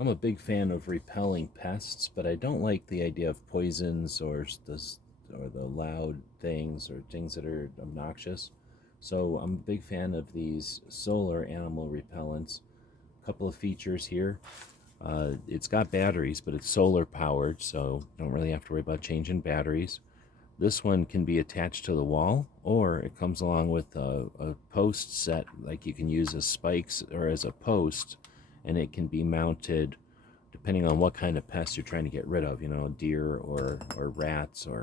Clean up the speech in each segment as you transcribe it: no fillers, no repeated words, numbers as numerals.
I'm a big fan of repelling pests, but I don't like the idea of poisons or the loud things or things that are obnoxious. So I'm a big fan of these solar animal repellents. A couple of features here. It's got batteries, but it's solar powered, so don't really have to worry about changing batteries. This one can be attached to the wall, or it comes along with a post set, like you can use as spikes or as a post, and it can be mounted depending on what kind of pest you're trying to get rid of, deer or rats or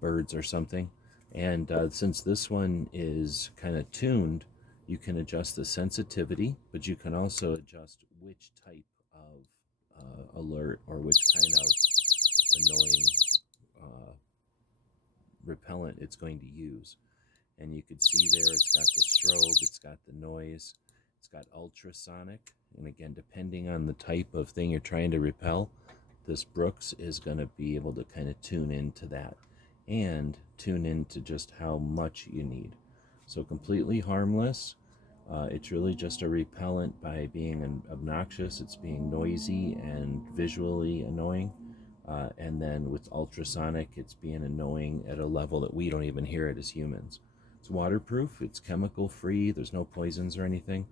birds or something. And since this one is kind of tuned, you can adjust the sensitivity, but you can also adjust which type of alert or which kind of annoying uh, repellent it's going to use. And you can see there it's got the strobe, it's got the noise, it's got ultrasonic. And again, depending on the type of thing you're trying to repel, this Broox is going to be able to kind of tune into that and tune into just how much you need. So completely harmless. It's really just a repellent by being obnoxious. It's being noisy and visually annoying. And then with ultrasonic, it's being annoying at a level that we don't even hear it as humans. It's waterproof, it's chemical free, there's no poisons or anything,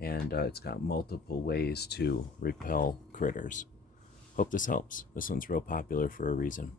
and it's got multiple ways to repel critters. Hope this helps. This one's real popular for a reason.